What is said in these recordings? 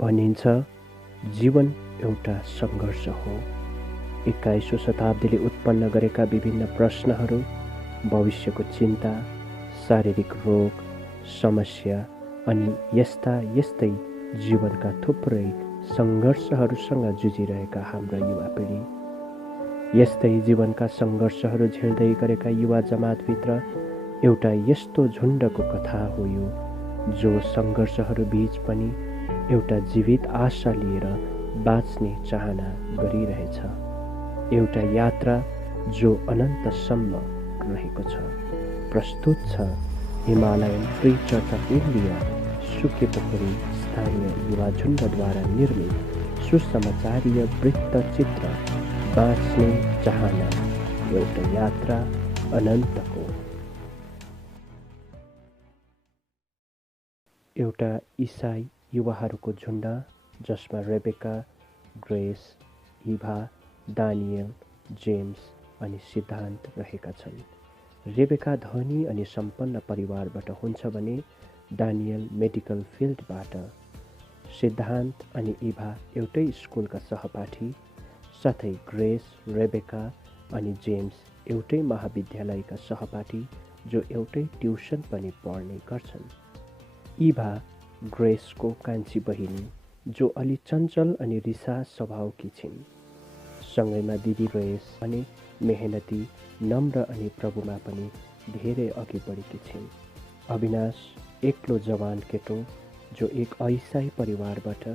भनिन्छ जीवन एउटा सङ्घर्ष हो। 21औं शताब्दीले उत्पन्न गरेका विभिन्न प्रश्नहरू, भविष्यको चिन्ता, शारीरिक रोग, समस्या अनि यस्तै जीवनका थुप्रै सङ्घर्षहरूसँग जुझिरहेका हाम्रा युवा पिँढी, यस्तै जीवनका सङ्घर्षहरू झेल्दै गरेका युवा जमातभित्र एउटा यस्तो झुन्डको कथा हो यो, जो सङ्घर्षहरू बीच पनि एउटा जीवित आशा लिएर बाँच्ने चाहना गरिरहेछ। एउटा यात्रा जो अनन्तसम्म रहेको छ। प्रस्तुत छ Himalayan free church of India Sukepokhari स्थानीय युवा झुन्डद्वारा निर्मित सुसमाचारीय वृत्तचित्र बाँच्ने चाहना, एउटा यात्रा अनन्तको। एउटा इसाई युवाहरूको झुन्ड जसमा Rebecca, Grace, Eva, Daniel, James अनि सिद्धान्त रहेका छन्। रेबेका धनी अनि सम्पन्न परिवारबाट हुन्छ भने दानियल मेडिकल फिल्डबाट, सिद्धान्त अनि इभा एउटै स्कुलका सहपाठी, साथै ग्रेस, रेबेका अनि जेम्स एउटै महाविद्यालयका सहपाठी जो एउटै ट्युसन पनि पढ्ने गर्छन्। इभा ग्रेसको कान्छी बहिनी जो अलि चञ्चल अनि रिसास स्वभावकी छिन्। सँगैमा दिदी ग्रेस अनि मेहनती, नम्र अनि प्रभुमा पनि धेरै अघि बढेकी छिन्। अविनाश एक्लो जवान केटो जो एक ऐसाई परिवारबाट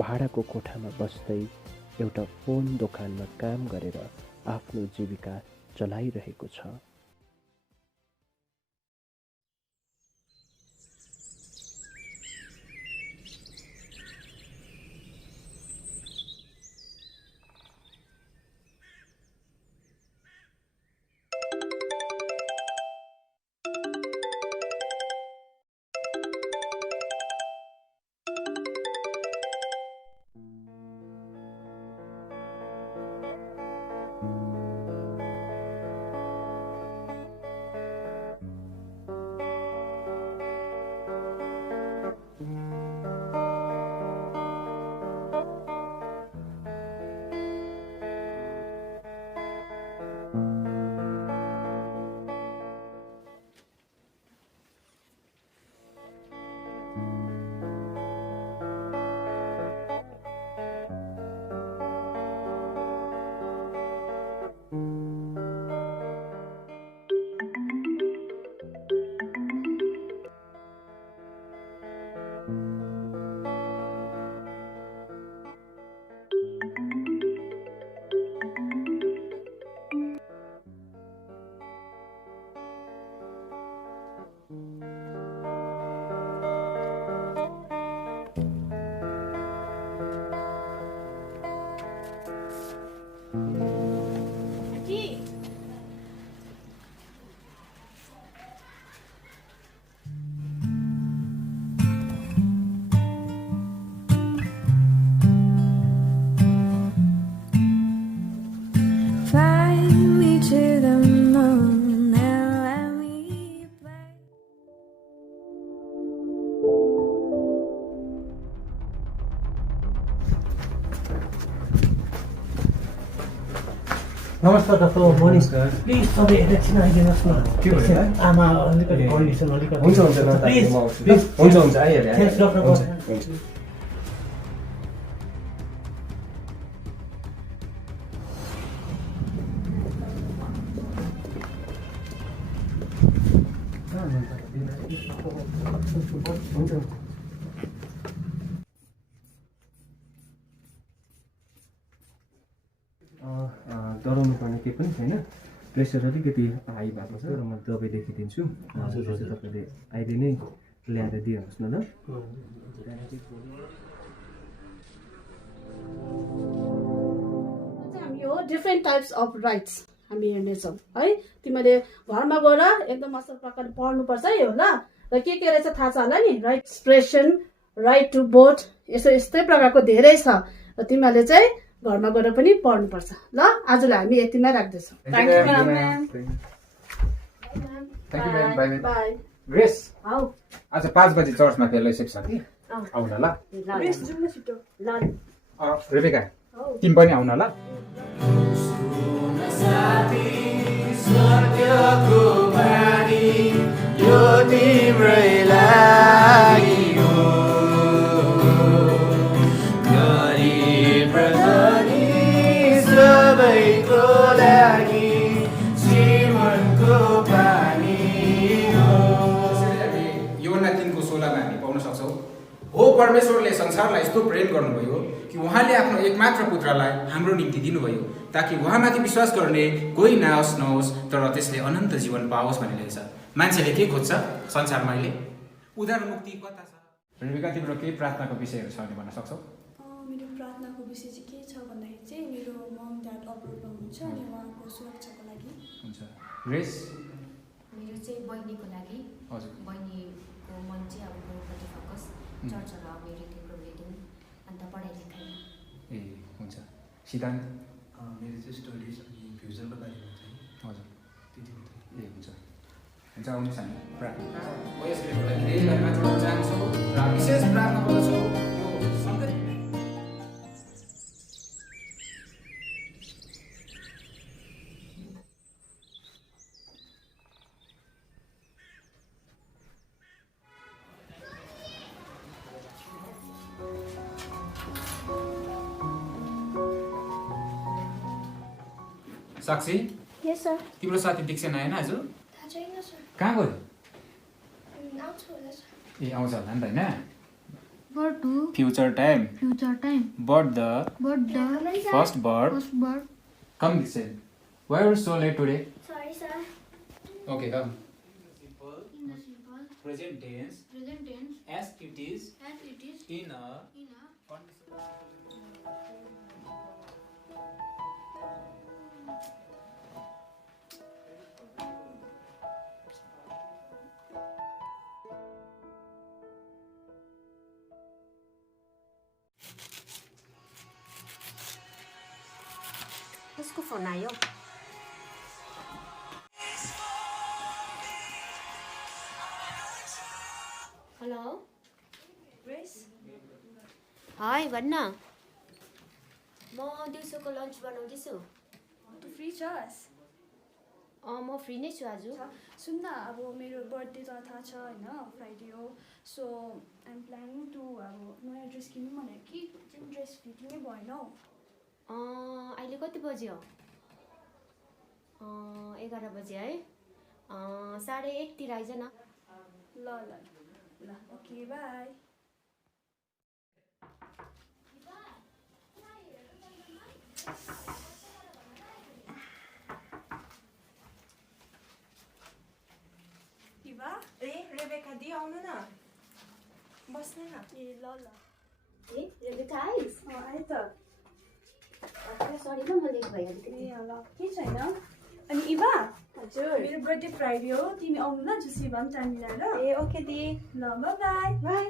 भाडाको कोठामा बस्दै एउटा फोन दोकानमा काम गरेर आफ्नो जीविका चलाइरहेको छ। नमस्कार डाक्टर, मर्निङ सर। प्लिज तपाईँ एकछिन आइदिनुहोस् न। के भयो? आमा अलिकति कन्डिसन अलिकति। हुन्छ न, प्लिज हुन्छ आइहाल्यो। Thanks doctor. हुन्छ। डराउनु पर्ने केही पनि छैन। प्रेसर अलिकति हाई भएको छ र म दबाई लेखिदिन्छु। हजुर तपाईँले अहिले नै ल्याएर दिइहाल्नुहोस् न ल। हामी हो डिफ्रेन्ट टाइप्स अफ राइट्स हामी हेर्नेछौँ है। तिमीले घरमा गएर एकदम असल प्रकारले पढ्नुपर्छ है हो ल। र के रहेछ थाहा छ होला नि, right expression, right to vote, यस्तै प्रकारको धेरै छ। र तिमीहरूले चाहिँ घरमा गएर पनि पढ्नुपर्छ ल। आजलाई हामी यतिमै राख्दैछौँ। Thank you ma'am. Bye. Grace, हौ आज 5 बजे चर्चमा फेलोसिप छ कि? आउन ल रेस जाउँ न छिटो रेबेका तिमी पनि आउन ल हो परमेश्वरले संसारलाई यस्तो प्रेम गर्नुभयो कि उहाँले आफ्नो एकमात्र पुत्रलाई हाम्रो निम्ति दिनुभयो ताकि उहाँमाथि विश्वास गर्ने कोही नहोस् तर त्यसले अनन्त जीवन पाओस् भन्ने लेख्छ। मान्छेले के खोज्छ संसारमा अहिले उद्धार मुक्ति कता छ? रेबिका तिम्रो केही प्रार्थनाको विषयहरू छ भने भन्न सक्छौ? मेरो प्रार्थनाको विषय चाहिँ के छ भन्दाखेरि चाहिँ मेरो मम ड्याड अब्रोडमा हुनुहुन्छ अनि उहाँको सुरक्षाको लागि हुन्छ। रेस मेरो चाहिँ बहिनीको लागि हजुर बहिनीको मन चाहिँ अब गुरुपट्टि फोकस चर्चहरू आउने रीतिको रिडिङ अन्त पढाइ लेखाइ। ए हुन्छ। सिद्धान्त मेरो चाहिँ स्टडिज अनि फ्युचरको बारेमा चाहिँ हजुर त्यति मात्रै। ए हुन्छ हुन्छ आउनुहोस् हामी प्रार्थना धेरै घरमा जोड्न चाहन्छौँ र विशेष प्रार्थना गर्दछौँ यो सङ्गत साक्षी यस सर तिम्रो साथी दीक्षण आएन आज? थाहा छैन सर कहाँ गयो? आउँछु होला सर ए आउँछ होला नि त होइन? Verb to future time future time. But the But the first word first verb come Dixon why are so late today? Sorry sir okay come in the simple present tense present tense as it is as it is in a in a कसको phone आयो? Hello रेस hi भन्न म दिउँसोको lunch बनाउँदैछु। तँ free छस् म फ्री नै छु आज। सुन न अब मेरो बर्थडे त थाहा छ होइन फ्राइडे हो सो आइएम प्लानिङ टु अब नयाँ ड्रेस किनौँ भनेर कि जुन ड्रेस फिटिङै भएन हौ। अहिले कति बज्यो? 11 बजे है। 1:30 तिर आइज न। ल ल ल ओके बाई। इभा रेबेका दी आउनु न बस्नु न। ए ल ल ए रेबेका आइस? आएँ त। सरी ल म लेट भयो अलिकति। ए ल के छैन। अनि इभा हजुर मेरो बर्थडे फ्राइडे हो तिमी आउनु ल जुसी भए पनि टाइम मिलाएर। ए ओके दी ल बाई बाई।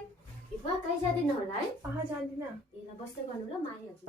इभा कहीँ जाँदैन होला है? जान्दिनँ। ए ल बस्दै गर्नु ल म आइहाल्छु।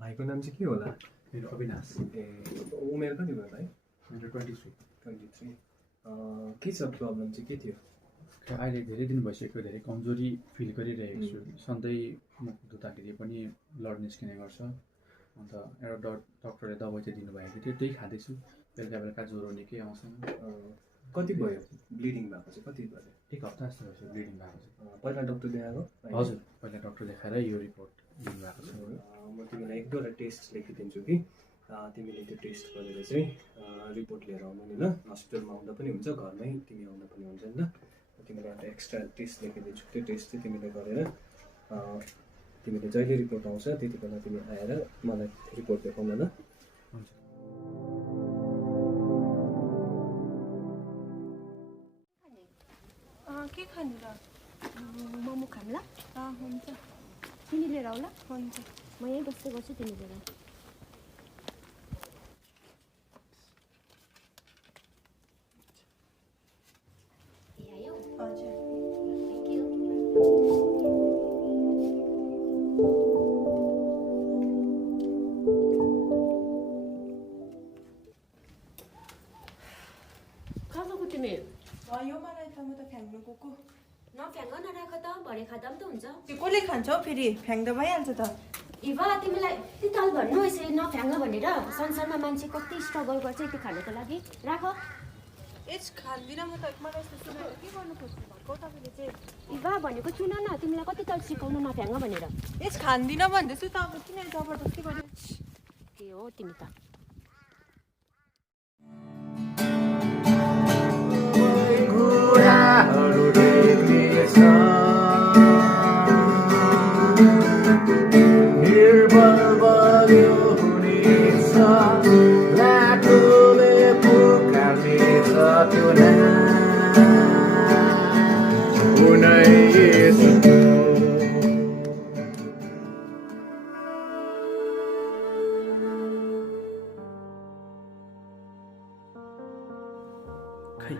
भाइको नाम चाहिँ के होला? मेरो अविनाश। ए उमेर कति भयो भाइ? मेरो 23। 23। के छ प्रब्लम चाहिँ के थियो? अहिले धेरै दिन भइसक्यो धेरै कमजोरी फिल गरिरहेको छु। सधैँ मुख धुँदाखेरि पनि ब्लड निस्किने गर्छ। अन्त एउटा डक्टरले दबाई चाहिँ दिनुभएको थियो त्यही खाँदैछु। बेलुका बेलुका ज्वरो निकै आउँछ। कति भयो ब्लिडिङ भएको चाहिँ? कति भयो? 1 हप्ता जस्तो भइसक्यो ब्लिडिङ भएको छ। पहिला डक्टर देखाएको? हजुर पहिला डक्टर देखाएर यो रिपोर्ट दिनुभएको छ। म तिमीलाई 1-2वटा टेस्ट लेखिदिन्छु कि तिमीले त्यो टेस्ट गरेर चाहिँ रिपोर्ट लिएर आउनु नि ल। हस्पिटलमा आउँदा पनि हुन्छ घरमै तिमी आउँदा पनि हुन्छ नि ल। तिमीलाई एउटा एक्स्ट्रा टेस्ट लेखिदिन्छु त्यो टेस्ट चाहिँ तिमीले गरेर तिमीले जहिले रिपोर्ट आउँछ त्यति बेला तिमी आएर मलाई रिपोर्ट देखाउन ल। हुन्छ। मोमो खाम ल हुन्छ तिमी लिएर आऊ ल हुन्छ म यहीँ बस्दै गर्छु तिमी लिएर आऊ हजुर थ्याङ्क यू तिमी भयो मलाई त म त फ्याँक्नु गएको नफ्याँक नराख त भरे खाँदा पनि त हुन्छ त्यो कसले खान्छ हौ फेरि फ्याँक्दा भइहाल्छ त इभा तिमीलाई त्यही ताल भन्नु यसरी नफ्याँक भनेर संसारमा मान्छे कति स्ट्रगल गर्छ यति खानुको लागि राख एच खाँदिनँ म त मलाई यस्तो सुनेर के गर्नु खोज्नु भएको तपाईँले चाहिँ इभा भनेको सुन न तिमीलाई कति ताल सिकाउनु नफ्याँक भनेर एच खाँदिनँ भन्दैछु त अब किन जबरजस्ती गर्यो के हो तिमी त खै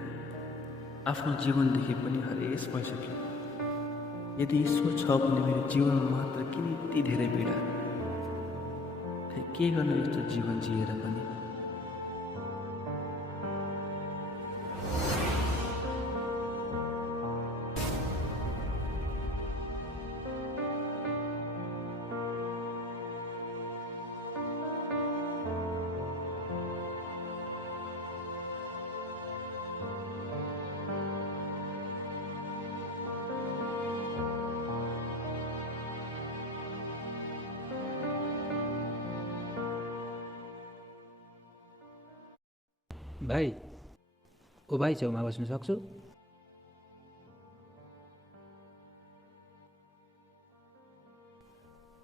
आफ्नो जीवनदेखि पनि हरेस भइसक्यो यदि ईश्वर छ भने मेरो जीवनमा मात्र किन यति धेरै पीडा खै के गर्नु यस्तो जीवन जिएर पनि भाइ ओ भाइ छेउमा बस्न सक्छु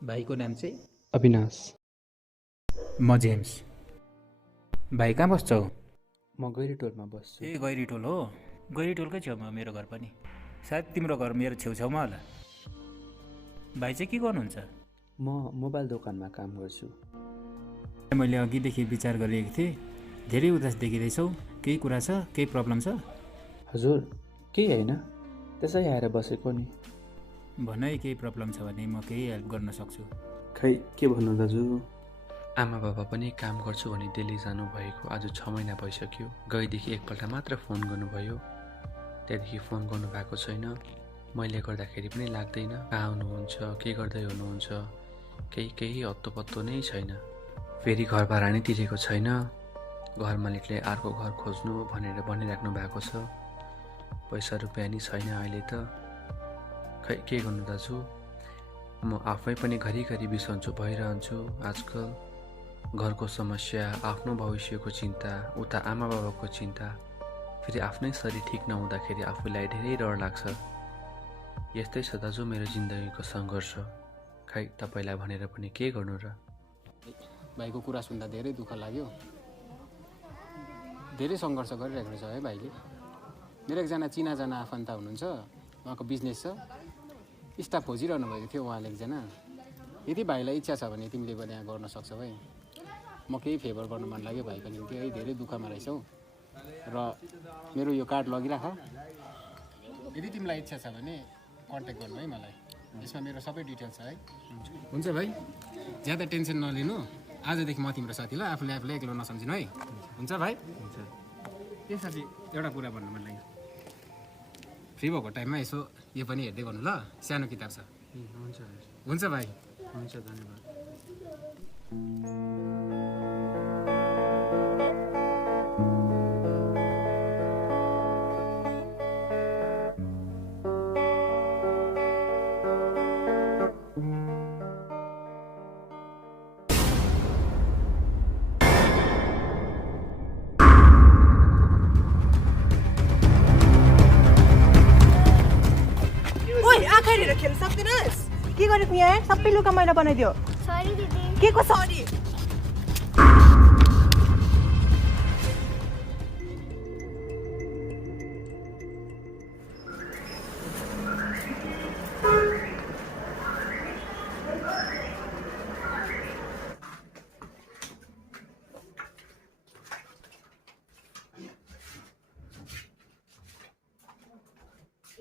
भाइको नाम चाहिँ अविनाश म जेम्स भाइ कहाँ बस्छौ म गैरीटोलमा बस्छु ए गैरीटोल हो गैरीटोलकै छेउमा मेरो घर पनि सायद तिम्रो घर मेरो छेउछाउमा होला भाइ चाहिँ के गर्नुहुन्छ म मोबाइल दोकानमा काम गर्छु मैले अघिदेखि विचार गरिरहेको थिएँ धेरै उदास देखिँदैछौ केही कुरा छ केही प्रब्लम छ हजुर केही होइन त्यसै आएर बसेको नि भन है केही प्रब्लम छ भने म केही हेल्प गर्न सक्छु खै के भन्नु दाजु आमा बाबा पनि काम गर्छु भने दिल्ली जानुभएको आज 6 महिना भइसक्यो गएदेखि एकपल्ट मात्र फोन गर्नुभयो त्यहाँदेखि फोन गर्नुभएको छैन मैले गर्दाखेरि पनि लाग्दैन कहाँ हुनुहुन्छ के गर्दै हुनुहुन्छ केही हत्तो पत्तो नै छैन फेरि घर भाडा नै तिरेको छैन घर मालिकले अर्को घर खोज्नु भनेर भनिराख्नु भएको छ पैसा रुपियाँ नि छैन अहिले त खै के गर्नु दाजु म आफै पनि घरिघरि बिसन्चो भइरहन्छु आजकल घरको समस्या आफ्नो भविष्यको चिन्ता उता आमा बाबाको चिन्ता फेरि आफ्नै शरीर ठिक नहुँदाखेरि आफूलाई धेरै डर लाग्छ यस्तै छ दाजु मेरो जिन्दगीको सङ्घर्ष खै तपाईँलाई भनेर पनि के गर्नु र भाइको कुरा सुन्दा धेरै दुःख लाग्यो धेरै सङ्घर्ष गरिरहेको रहेछ है भाइले मेरो एकजना चिनाजाना आफन्त हुनुहुन्छ उहाँको बिजनेस छ स्टाफ खोजिरहनु भएको थियो उहाँले एकजना यदि भाइलाई इच्छा छ भने तिमीले पनि यहाँ गर्न सक्छौ है म केही फेभर गर्नु मन लाग्यो भाइको निम्ति है धेरै दुःखमा रहेछौ र मेरो यो कार्ड लगिराख यदि तिमीलाई इच्छा छ भने कन्ट्याक्ट गर्नु है मलाई यसमा मेरो सबै डिटेल्स छ है हुन्छ भाइ ज्यादा टेन्सन नलिनु आजदेखि म तिम्रो साथी ल आफूले एक्लो नसम्झिनु है हुन्छ भाइ हुन्छ ए साथी एउटा कुरा भन्नु मन लाग्यो फ्री भएको टाइममा यसो यो पनि हेर्दै गर्नु ल सानो किताब छ हुन्छ भाइ हुन्छ धन्यवाद खेल्न सक्दैनस् के गरेको यहाँ सबै लुगा मैला बनाइदियो सरी दिदी के को सरी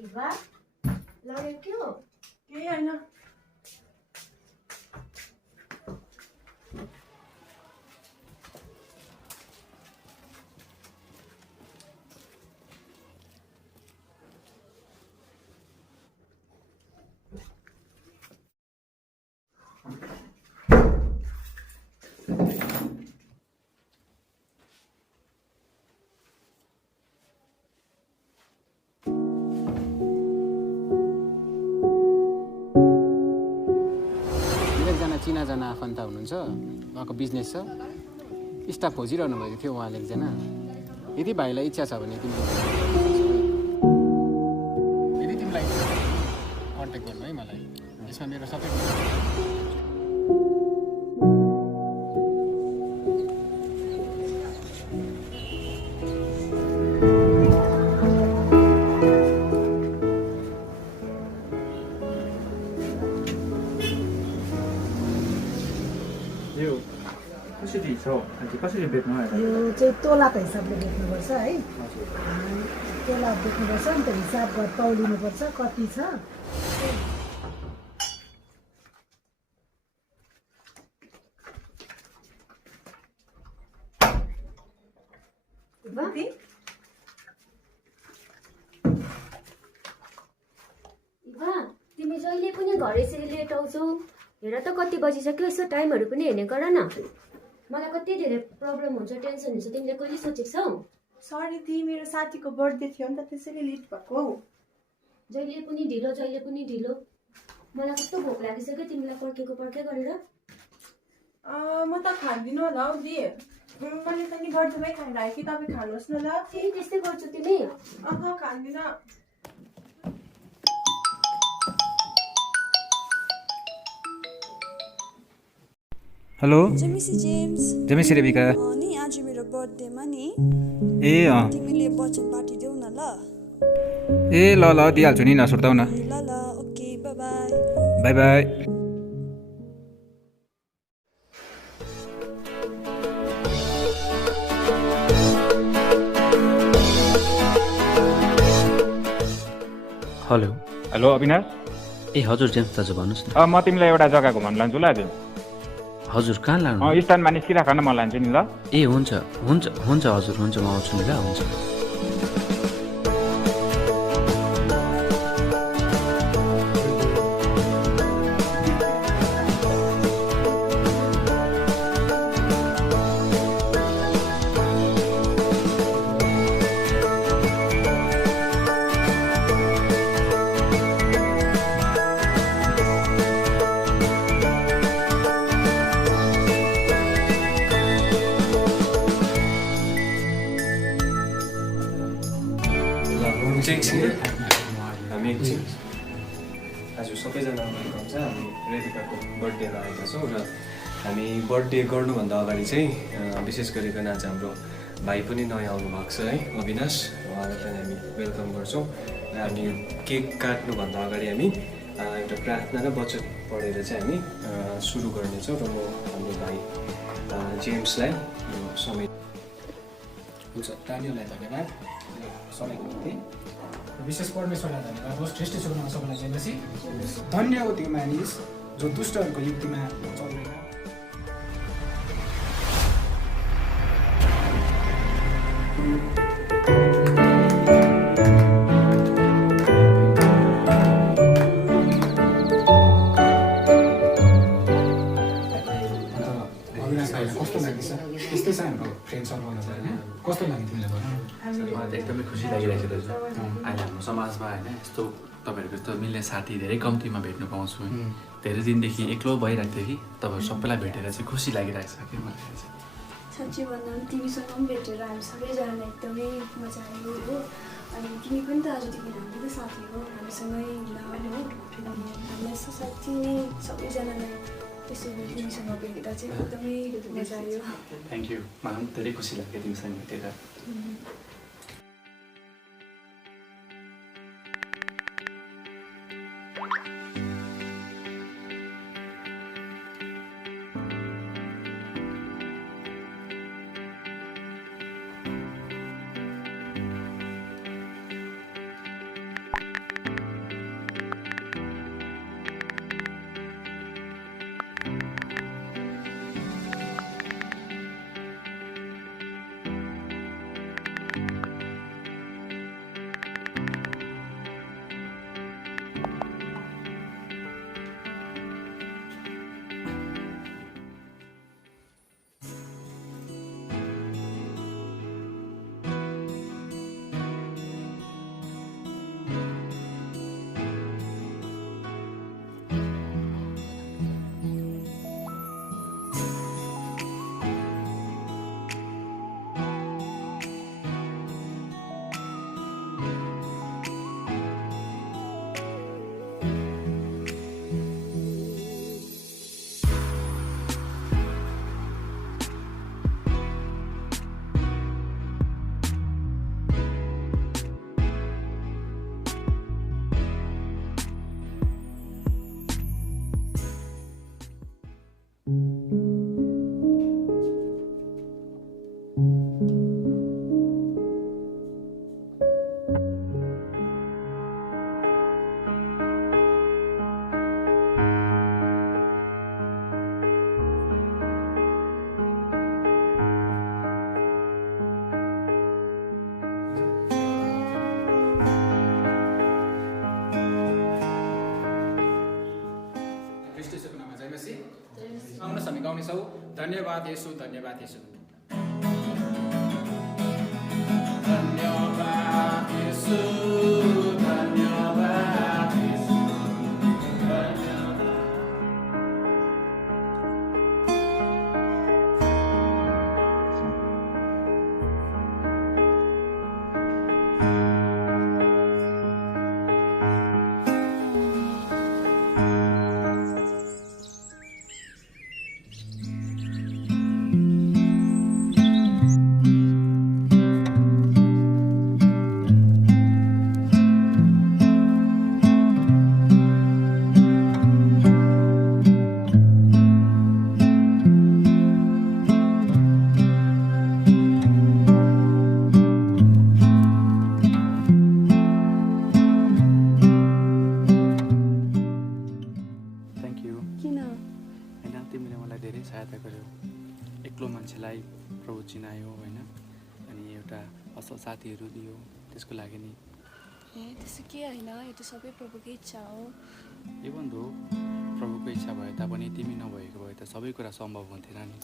इभा लडेको के हो? केही होइन। एकजना चिनाजाना आफन्त हुनुहुन्छ, उहाँको बिजनेस छ, स्टाफ खोजिरहनु भएको थियो उहाँले एकजना। यदि भाइलाई इच्छा छ भने तिमीले यदि तिमीलाई कन्ट्याक्ट गर्नु है मलाई। यसमा मेरो सबै कसरी छ अनि कसरी बेच्नु आयो? यो चाहिँ तोलाको हिसाबले बेच्नुपर्छ है। तोला बेच्नुपर्छ नि त, हिसाब गरेर तौलिनुपर्छ कति छ। इभा तिमी जहिले पनि घर यसरी लेट आउँछौ। हेर त कति बजिसक्यो, यसो टाइमहरू पनि हेर्ने गर न। मलाई कति धेरै प्रब्लम हुन्छ, टेन्सन हुन्छ, तिमीले कहिले सोचेको छौ? सरी दी, मेरो साथीको बर्थडे थियो नि त, त्यसैले लेट भएको हौ। जहिले पनि ढिलो, जहिले पनि ढिलो। मलाई कस्तो भोक लागिसक्यो तिमीलाई पर्खेको गरेर। म त खाँदिनँ होला हौ दी। मैले त नि बर्थडेमै खाएर आएँ कि, तपाईँ खानुहोस् न ल। फेरि त्यस्तै गर्छु तिमी? खाँदिनँ। हेलो जेमिसी जेम्स। जेमिसी रेबिका। नि आज मेरो बर्थडेमा नि तिमीले बर्थडे पार्टी देऊ न ल। ए ल दिइहाल्छु नि, नसुर्ताउ न। ल okay, bye bye. Bye bye. Hello hello Avinash. ए हजुर जेम्स दाजु भन्नुहोस् न। म तिमीलाई एउटा जग्गा घुमाउनु लान्छु ल आज। हजुर कहाँ लानु? स्थानमा निस्किराख न, म लान्छु नि ल। ए हुन्छ हुन्छ हुन्छ हजुर, हुन्छ म आउँछु नि ल। हुन्छ हामी एकछिन आज सबैजना आएको हुन्छ। हामी रेबिकाको बर्थडेमा आएका छौँ र हामी बर्थडे गर्नुभन्दा अगाडि चाहिँ विशेष गरिकन आज हाम्रो भाइ पनि नयाँ आउनु भएको छ है, अविनाश। उहाँलाई पनि हामी वेलकम गर्छौँ र हामी केक काट्नुभन्दा अगाडि हामी एउटा प्रार्थना र वचन पढेर चाहिँ हामी सुरु गर्नेछौँ र म हाम्रो भाइ जेम्सलाई समय हुन्छ। दानीहरूलाई धन्यवाद समयको निम्ति। विशेष परमेश्वरलाई धन्यवाद होस्। ख्रीष्ट येशूको सबैलाई जय मसीह। धन्य हो त्यो मानिस जो दुष्टहरूको युक्तिमा चल्दैन। कस्तो लाग्दैछ? यस्तै छ हाम्रो फ्रेन्ड सर्कल होइन? कस्तो लाग्यो तिमीलाई भन? मलाई त एकदमै खुसी लागिरहेको छ दाजु। अहिले हाम्रो समाजमा होइन यस्तो तपाईँहरूको यस्तो मिल्ने साथी धेरै कम्तीमा भेट्नु पाउँछु। धेरै दिनदेखि एक्लो भइरहेको थियो कि तपाईँहरू सबैलाई भेटेर चाहिँ खुसी लागिरहेको छ कि मलाई चाहिँ। साँच्चै भन्दा पनि तिमीसँग पनि भेटेर हामी सबैजनालाई एकदमै मजा आयो हो। अनि तिमी पनि त आज तिमी हाम्रो त साथी हो, हामीसँगै हिँड्न हो। अनि हामीलाई साँच्चै नै सबैजनालाई यसो तिमीसँग भेट्दा चाहिँ एकदमै मजा आयो। Thank you. मलाई पनि धेरै खुसी लाग्यो तिमीसँग भेटेर। गाउनेछौँ। धन्यवाद येशू, धन्यवाद येशू। धन्यवाद येशू, धन्यवाद येशू, धन्यवाद। Thank you. किन होइन तिमीले मलाई धेरै सहायता गर्यौ। एक्लो मान्छेलाई प्रभु चिनायो होइन, अनि एउटा असल साथीहरू दियो, त्यसको लागि नि। ए त्यस्तो के होइन, यो त सबै प्रभुकै इच्छा हो। इभन दो प्रभुको इच्छा भए तापनि तिमी नभएको भए त सबै कुरा सम्भव हुन्थेन नि।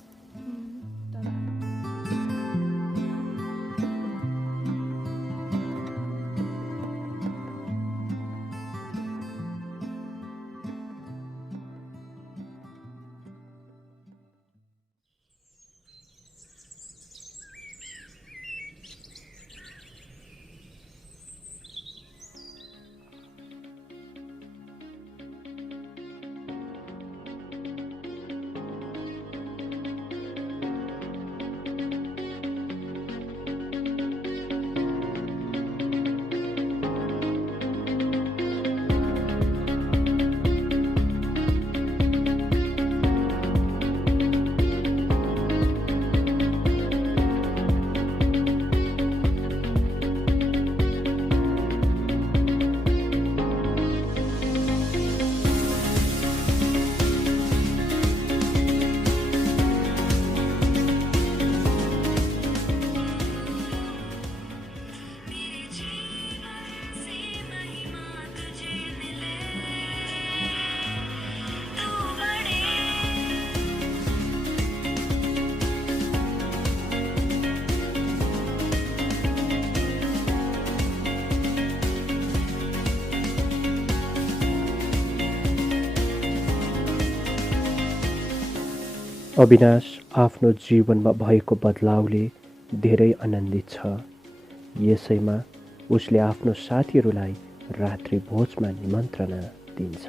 अविनाश आफ्नो जीवनमा भएको बदलावले धेरै आनन्दित छ। यसैमा उसले आफ्नो साथीहरूलाई रात्रि भोजमा निमन्त्रणा दिन्छ।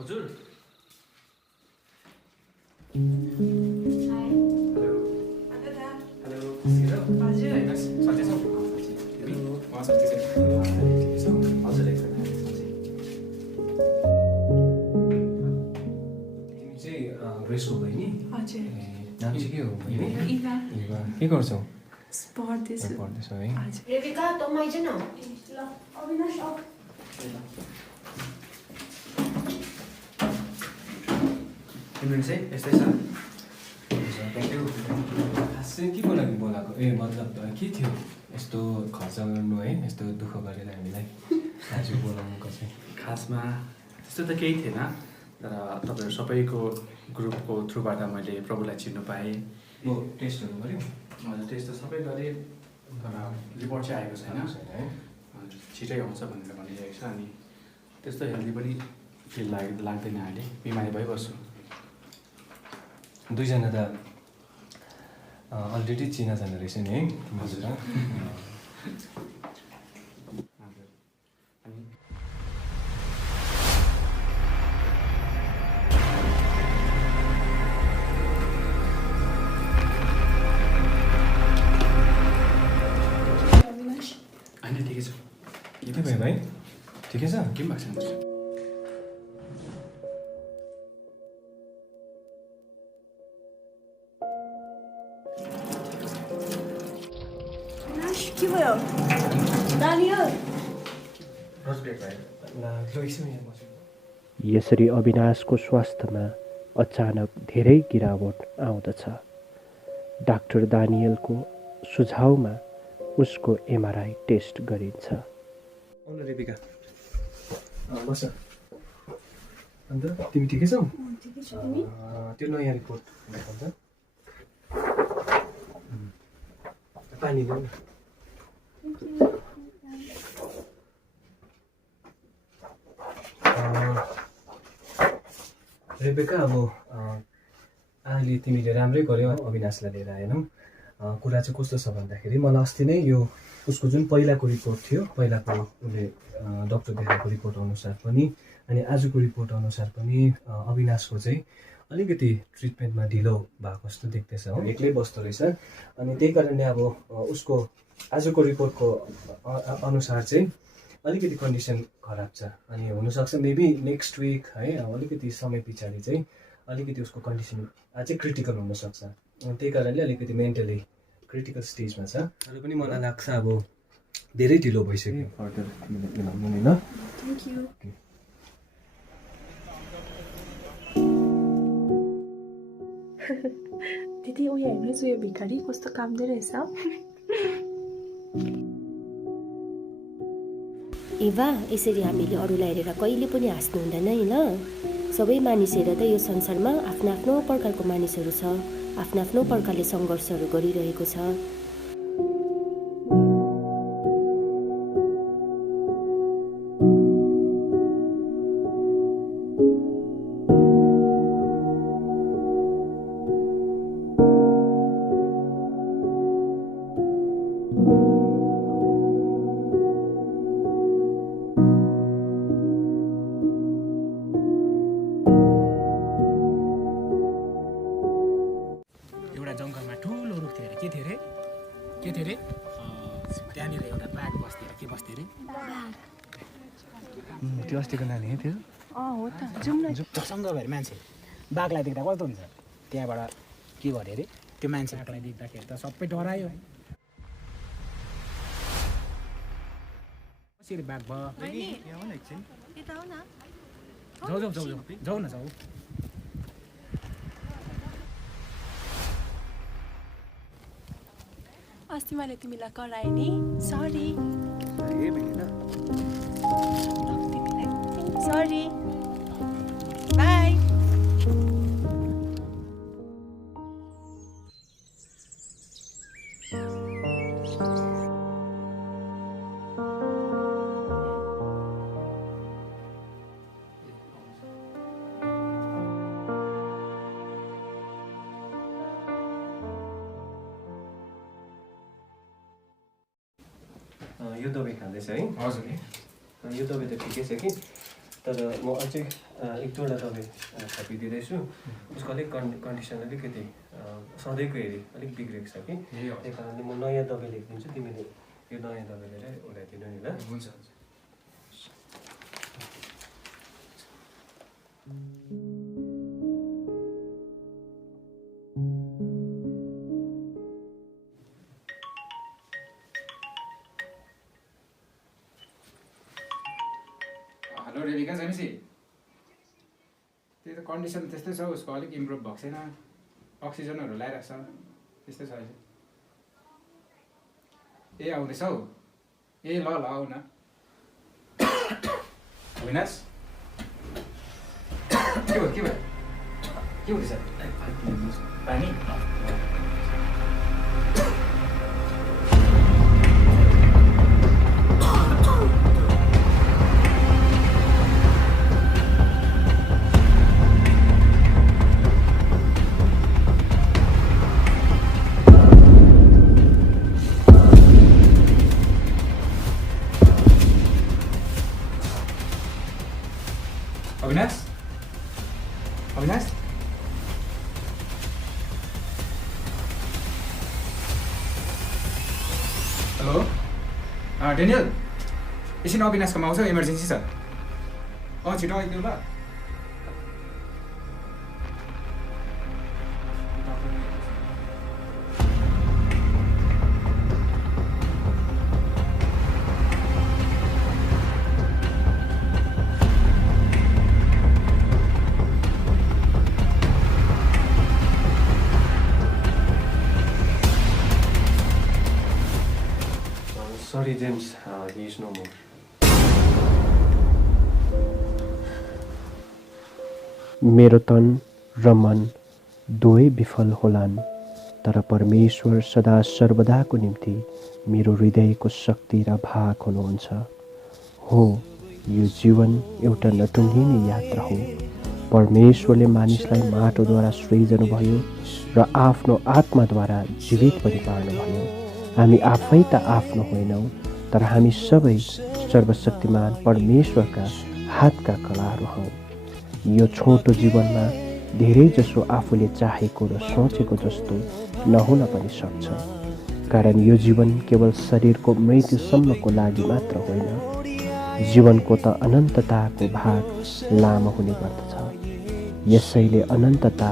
हजुर ग्रेसको बहिनी? हजुर। नाम चाहिँ के हो बहिनी? इभा। इभा। के गर्छौ? पढ्दैछु। पढ्दैछौ है? रेबिका तँ आइज न। ल अविनाश आऊ। तिम्रो चाहिँ यस्तै छ। खास चाहिँ के को लागि बोलाएको? ए मतलब के थियो यस्तो खर्च गर्नु है, यस्तो दुःख गरेर हामीलाई आज बोलाउनुको चाहिँ? खासमा त्यस्तो त केही थिएन, तर तपाईँहरू सबैको ग्रुपको थ्रुबाट मैले प्रभुलाई चिन्नु पाएँ। म टेस्टहरू गऱ्यो? हजुर टेस्ट त सबै गरेँ, तर रिपोर्ट चाहिँ आएको छैन। हजुर छिटै आउँछ भनेर भनिरहेको छ। अनि त्यस्तो हेल्दी पनि फिल लाग्दैन अहिले, बिमारी भइबस्छु। दुईजना त अलरेडी चिनाजाना रहेछ नि है? हजुर। होइन ठिकै छ। के भयो भाइ? ठिकै छ? के भएको छ? के भयो? यसरी अविनाशको स्वास्थ्यमा अचानक धेरै गिरावट आउँदछ। डाक्टर दानियलको सुझावमा उसको एमआरआई टेस्ट गरिन्छ। आउन रेबिका बस अन्त तिमी ठिकै छौ ठिकै छु तिमी त्यो नयाँ रिपोर्ट देखाउँछ पानी ल्याउ न रेबेका अब अहिले तिमीले राम्रै गर्यो अविनाशलाई लिएर आएनौ कुरा चाहिँ कस्तो छ भन्दाखेरि मलाई अस्ति नै यो उसको जुन पहिलाको रिपोर्ट थियो पहिलाको उसले डक्टर देखाएको रिपोर्ट अनुसार पनि अनि आजको रिपोर्ट अनुसार पनि अविनाशको चाहिँ अलिकति ट्रिटमेन्टमा ढिलो भएको जस्तो देख्दैछ हो एक्लै बस्दो रहेछ अनि त्यही कारणले अब उसको आजको रिपोर्टको अनुसार चाहिँ अलिकति कन्डिसन खराब छ अनि हुनसक्छ मेबी नेक्स्ट विक है अलिकति समय पछाडि चाहिँ अलिकति उसको कन्डिसन अझै क्रिटिकल हुनसक्छ त्यही कारणले अलिकति मेन्टली क्रिटिकल स्टेजमा छ अरू पनि मलाई लाग्छ अब धेरै ढिलो भइसक्यो फर्दर मिलाउनु नि ल थ्याङ्क यू दिदी उयो हेर्नुहोस् उयो भिखारी कस्तो कामदै रहेछ इभा यसरी हामीले अरूलाई हेरेर कहिले पनि हाँस्नु हुँदैन है ल सबै मानिस हेरेर त यो संसारमा आफ्नो आफ्नो प्रकारको मानिसहरू छ आफ्नो आफ्नो प्रकारले सङ्घर्षहरू गरिरहेको छ जङ्गलमा ठुलो रुख थियो अरे के थियो अरे त्यहाँनिर एउटा बाघ बस्थ्यो अरे के बस्थ्यो अरे त्यो अस्तिको नानी थियो हो त जाउँ न सँग भएर मान्छे बाघलाई देख्दा कस्तो हुन्छ त्यहाँबाट के गर्यो अरे त्यो मान्छे बाघलाई देख्दाखेरि त सबै डरायो कसरी बाघ भयो जाऊ न अस्ति मैले तिमीलाई कराएँ नि सरी सरी बाई यो दबाई खाँदैछ है हजुर यो दबाई त ठिकै छ कि तर म अझै एक दुईवटा दबाई थपिदिँदैछु उसको अलिक कन्डिसन अलिकति सधैँको हेरी अलिक बिग्रेको छ कि त्यही कारणले म नयाँ दबाई लेखिदिन्छु तिमीले यो नयाँ दबाई लिएर उडाइदिनु नि ल हुन्छ हेलो रेबिका जानेसी त्यही त कन्डिसन त्यस्तै छ उसको अलिक इम्प्रुभ भएको छैन अक्सिजनहरू लगाइरहेको छ त्यस्तै छ अहिले ए आउँदैछ हौ ए ल आऊ न अविनाश के भयो के हुँदैछ पानी अविनाश हेलो डेनियल एकछिन अविनाशकोमा आउँछ इमर्जेन्सी छ छिटो आइदिनु ल Sorry, James. He is no more. मेरो तन र मन दुवै विफल होलान्, तर परमेश्वर सदा सर्वदाको निम्ति मेरो हृदयको शक्ति र भाग हुनुहुन्छ। हो, यो जीवन एउटा नटुङ्गिने यात्रा हो। परमेश्वरले मानिसलाई माटोद्वारा सृजनुभयो र आफ्नो आत्माद्वारा जीवित पनि पार्नुभयो। हामी आफै त आफ्नो होइनौँ, तर हामी सबै सर्वशक्तिमान परमेश्वरका हातका कलाहरू हौँ। यो छोटो जीवनमा धेरै जसो आफूले चाहेको र सोचेको जस्तो नहुन पनि सक्छ, कारण यो जीवन केवल शरीरको मृत्युसम्मको लागि मात्र होइन, जीवनको त अनन्तताको भाग लामो हुने गर्दछ। यसैले अनन्तता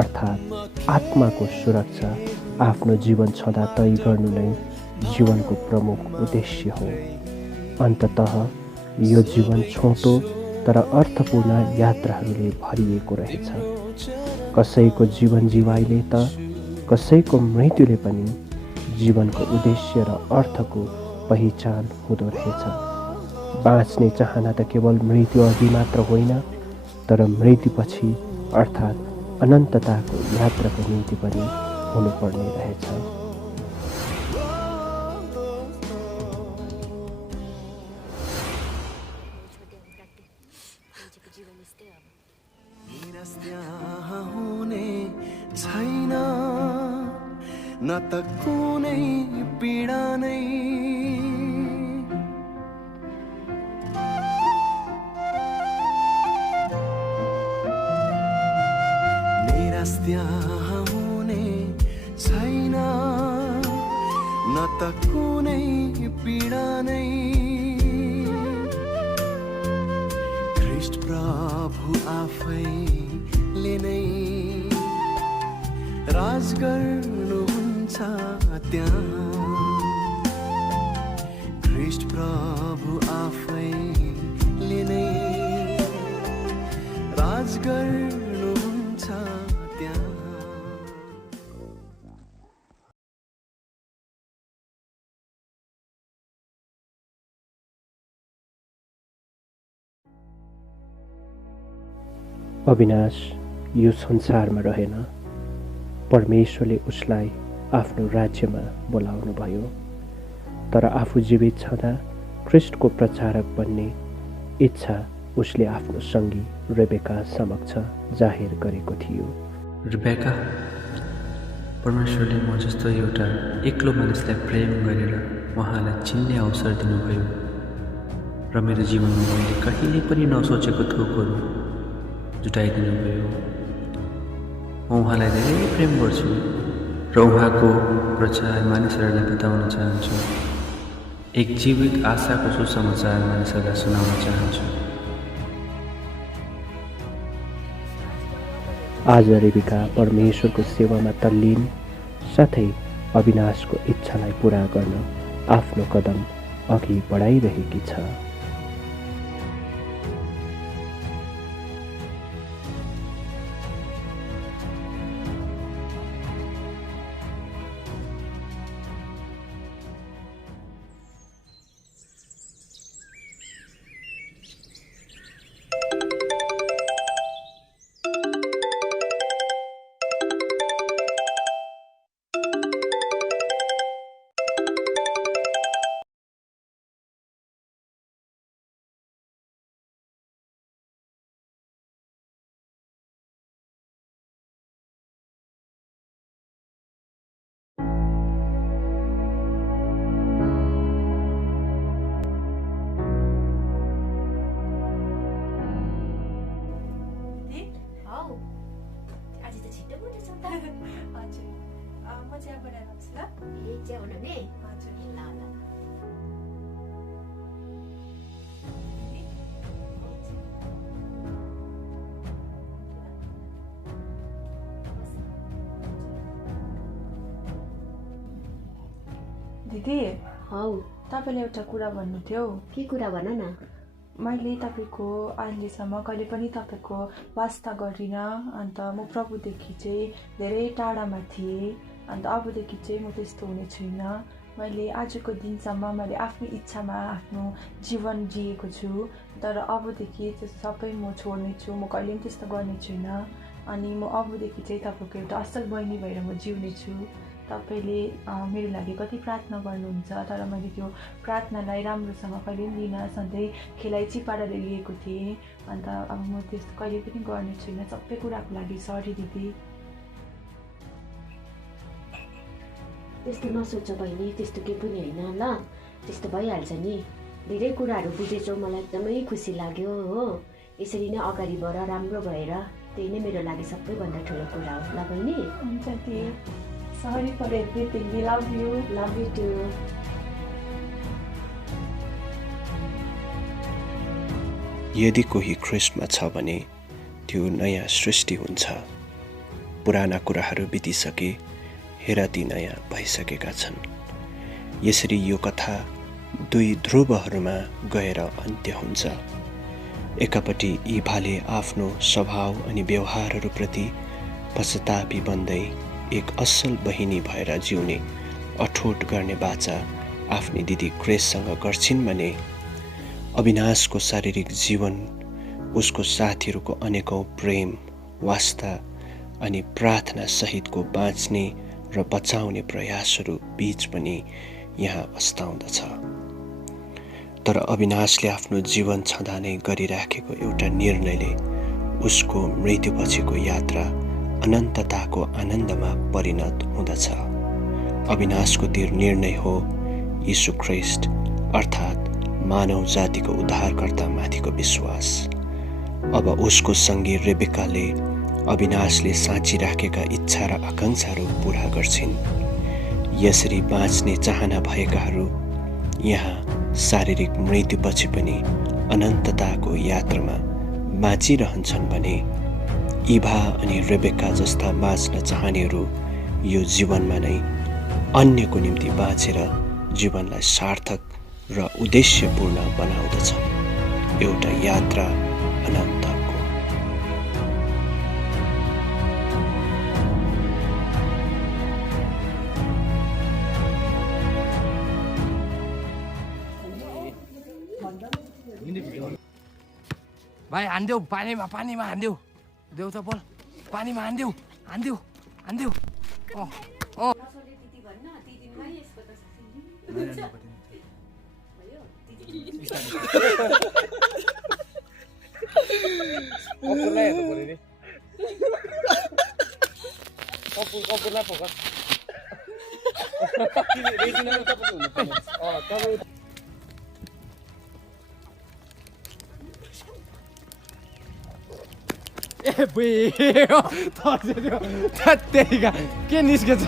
अर्थात् आत्माको सुरक्षा आफ्नो जीवन छँदा तय गर्नु नै जीवनको प्रमुख उद्देश्य हो। अन्ततः यो जीवन छोटो तर अर्थपूर्ण यात्राहरूले भरिएको रहेछ। कसैको जीवन जीवाइले त कसैको मृत्युले पनि जीवनको उद्देश्य र अर्थको पहिचान हुँदो रहेछ। बाँच्ने चाहना त केवल मृत्यु अघि मात्र होइन, तर मृत्युपछि अर्थात् अनन्तताको यात्राको निम्ति पनि हुनुपर्ने रहेछ। छैन न त कुनै पीडा नै, निराश त्यहाँ हुने छैन न त कुनै पीडा नै। ख्रीष्ट प्रभु आफैले नै राज गर्नुहुन्छ त्यहाँ। ख्रीष्ट प्रभु आफैले नै राज गर्नुहुन्छ त्यहाँ। अविनाश यो संसारमा रहेन। परमेश्वरले उसलाई आफ्नो राज्यमा बोलाउनु भयो, तर आफू जीवित छँदा ख्रीष्टको प्रचारक बन्ने इच्छा उसले आफ्नो सङ्गी रेबेका समक्ष जाहेर गरेको थियो। रेबेका, परमेश्वरले म जस्तो एउटा एक्लो मानिसलाई प्रेम गरेर उहाँलाई चिन्ने अवसर दिनुभयो र मेरो जीवनमा मैले कहिले पनि नसोचेको थोकहरू जुटाइदिनुभयो। म उहाँलाई धेरै प्रेम गर्छु र उहाँको प्रचार मानिसहरूलाई बताउन चाहन्छु। एक जीवित आशाको सुसमाचार मानिसहरूलाई सुनाउन चाहन्छु। आज रेबिका परमेश्वरको सेवामा तल्लीन साथै अविनाशको इच्छालाई पूरा गर्न आफ्नो कदम अघि बढाइरहेकी छ। दिदी, हौ तपाईँले एउटा कुरा भन्नु थियो। के कुरा भन न। मैले तपाईँको अहिलेसम्म कहिले पनि तपाईँको वास्ता गरिनँ, अन्त म प्रभुदेखि चाहिँ धेरै टाढामा थिएँ, अन्त अबदेखि चाहिँ म त्यस्तो हुने छुइनँ। म मैले आजको दिनसम्म मैले आफ्नो इच्छामा आफ्नो जीवन जिएको छु, तर अबदेखि त्यो सबै म छोड्नेछु, म कहिले पनि त्यस्तो गर्ने छुइनँ। अनि म अबदेखि चाहिँ तपाईँको एउटा असल बहिनी भएर म जिउने छु। तपाईँले मेरो लागि कति प्रार्थना गर्नुहुन्छ, तर मैले त्यो प्रार्थनालाई राम्रोसँग कहिले पनि लिन सधैँ खेलाइची पाराले लिएको थिएँ। अन्त अब म त्यस्तो कहिले पनि गर्ने छुइनँ। सबै कुराको लागि सरी दिदी। त्यस्तो नसोच बहिनी, त्यस्तो केही पनि होइन ल, त्यस्तो भइहाल्छ नि। धेरै कुराहरू बुझेछौ, मलाई एकदमै खुसी लाग्यो हो। यसरी नै अगाडि बढ, राम्रो भएर, त्यही नै मेरो लागि सबैभन्दा ठुलो कुरा हो ल बहिनी। हुन्छ दिदी, sorry for everything, we love you. Love you too. यदि कोही ख्रिस्टमा छ भने त्यो नयाँ सृष्टि हुन्छ। पुराना कुराहरू बितिसके, हेर ती नयाँ भइसकेका छन्। यसरी यो कथा दुई ध्रुवहरूमा गएर अन्त्य हुन्छ। एकापट्टि इभाले आफ्नो स्वभाव अनि व्यवहारहरूप्रति पश्चातापी बन्दै एक असल बहिनी भएर जिउने अठोट गर्ने बाचा आफ्नी दिदी ग्रेससँग गर्छिन् भने अविनाशको शारीरिक जीवन उसको साथीहरूको अनेकौं प्रेम, वास्ता अनि प्रार्थना सहितको बाँच्ने र बचाउने प्रयासहरू बीच पनि यहाँ अस्ताउँदछ। तर अविनाशले आफ्नो जीवन छँदा नै गरिराखेको एउटा निर्णयले उसको मृत्युपछिको यात्रा अनन्तताको आनन्दमा परिणत हुँदछ। अविनाशको त्यो निर्णय हो यीशु ख्रिस्ट अर्थात् मानव जातिको उद्धारकर्ता माथिको विश्वास। अब उसको सङ्गी रेबेकाले अविनाशले साँचिराखेका इच्छा र आकाङ्क्षाहरू पूरा गर्छिन्। यसरी बाँच्ने चाहना भएकाहरू यहाँ शारीरिक मृत्युपछि पनि अनन्तताको यात्रामा बाँचिरहन्छन् भने इभा अनि रेबेका जस्ता बाँच्न चाहनेहरू यो जीवनमा नै अन्यको निम्ति बाँचेर जीवनलाई सार्थक र उद्देश्यपूर्ण बनाउँदछ। एउटा यात्रा अनन्तको। भाइ हान्देऊ, पानीमा हान्देऊ, देऊ त बोल, पानीमा हान्देऊ, हान्देऊ, हान्देऊ। ए बुई, के निस्केछ